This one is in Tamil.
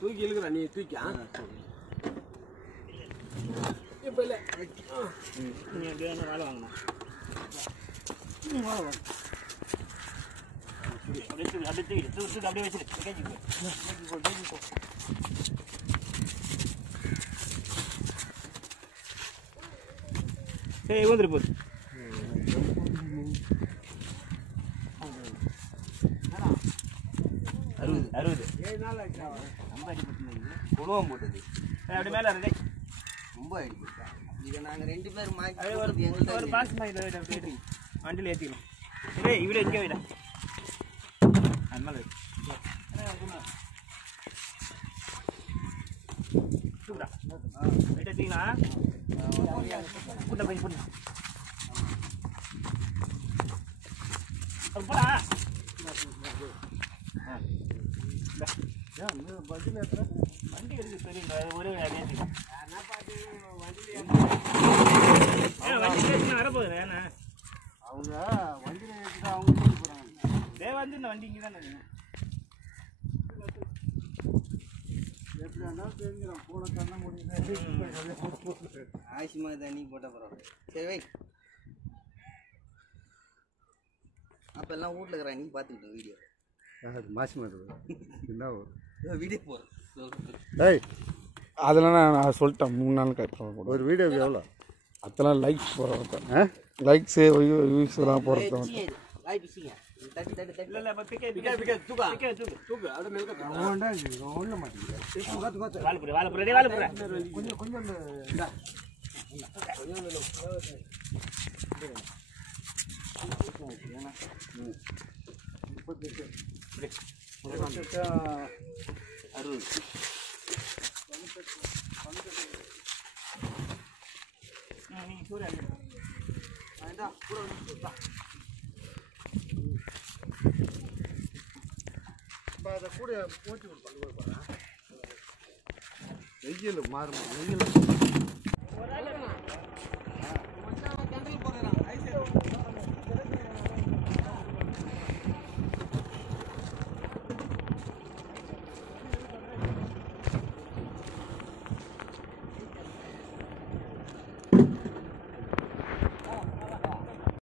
தூக்கி இழுக்குற நீ தூக்கி இப்போ இல்லை நீ அப்படியே வேலை வாங்கணும் அப்படியே வச்சிரு சரி வந்துரு போகுது அறுபது 7 நாள் ஆச்சு ரொம்ப அடிபட்டு குழுவம் போட்டது அப்படி மேலே இருக்கு ரொம்ப அடிபட்டா இதை நாங்கள் 2 பேர் ஒரு பாஸ் மாதிரி வண்டியில் ஏற்றிக்கணும் சரி இவ்வளோ எங்கே விட அது மேலே சூடா ரைட் எடுத்தீங்களா புண்ண போய் புண்ணு போடா வண்டி எடுத்து சரிங்க ஒரே வண்டி வரப்போகுது ஏன்னா அவங்க வண்டியில் ஏற்றிட்டு அவங்க போகிறாங்க வந்து இந்த வண்டி இங்கே தான் எப்படி இருந்தாலும் தெரிஞ்சிடும் கூட கண்ண முடியுது ஆயுஷ்மா தண்ணி போட்டால் பரவாயில்ல சரி வை அப்போ எல்லாம் வீட்டில் இருக்கிறாங்க நீ பார்த்துக்கிட்டோம் வீடியோ மாசி மாதிரி என்ன வீடியோ போகிறேன் டேய் அதெல்லாம் நான் சொல்லிட்டேன் 3 நாளுக்கு அப்புறம் ஒரு வீடியோ எவ்வளோ அதெல்லாம் லைக்ஸ் போடுறத லைக்ஸு வியூஸ்லாம் போடுறது அதை கூட போட்டு கொடுப்பாங்க வெயில் மாறுமா வெயில்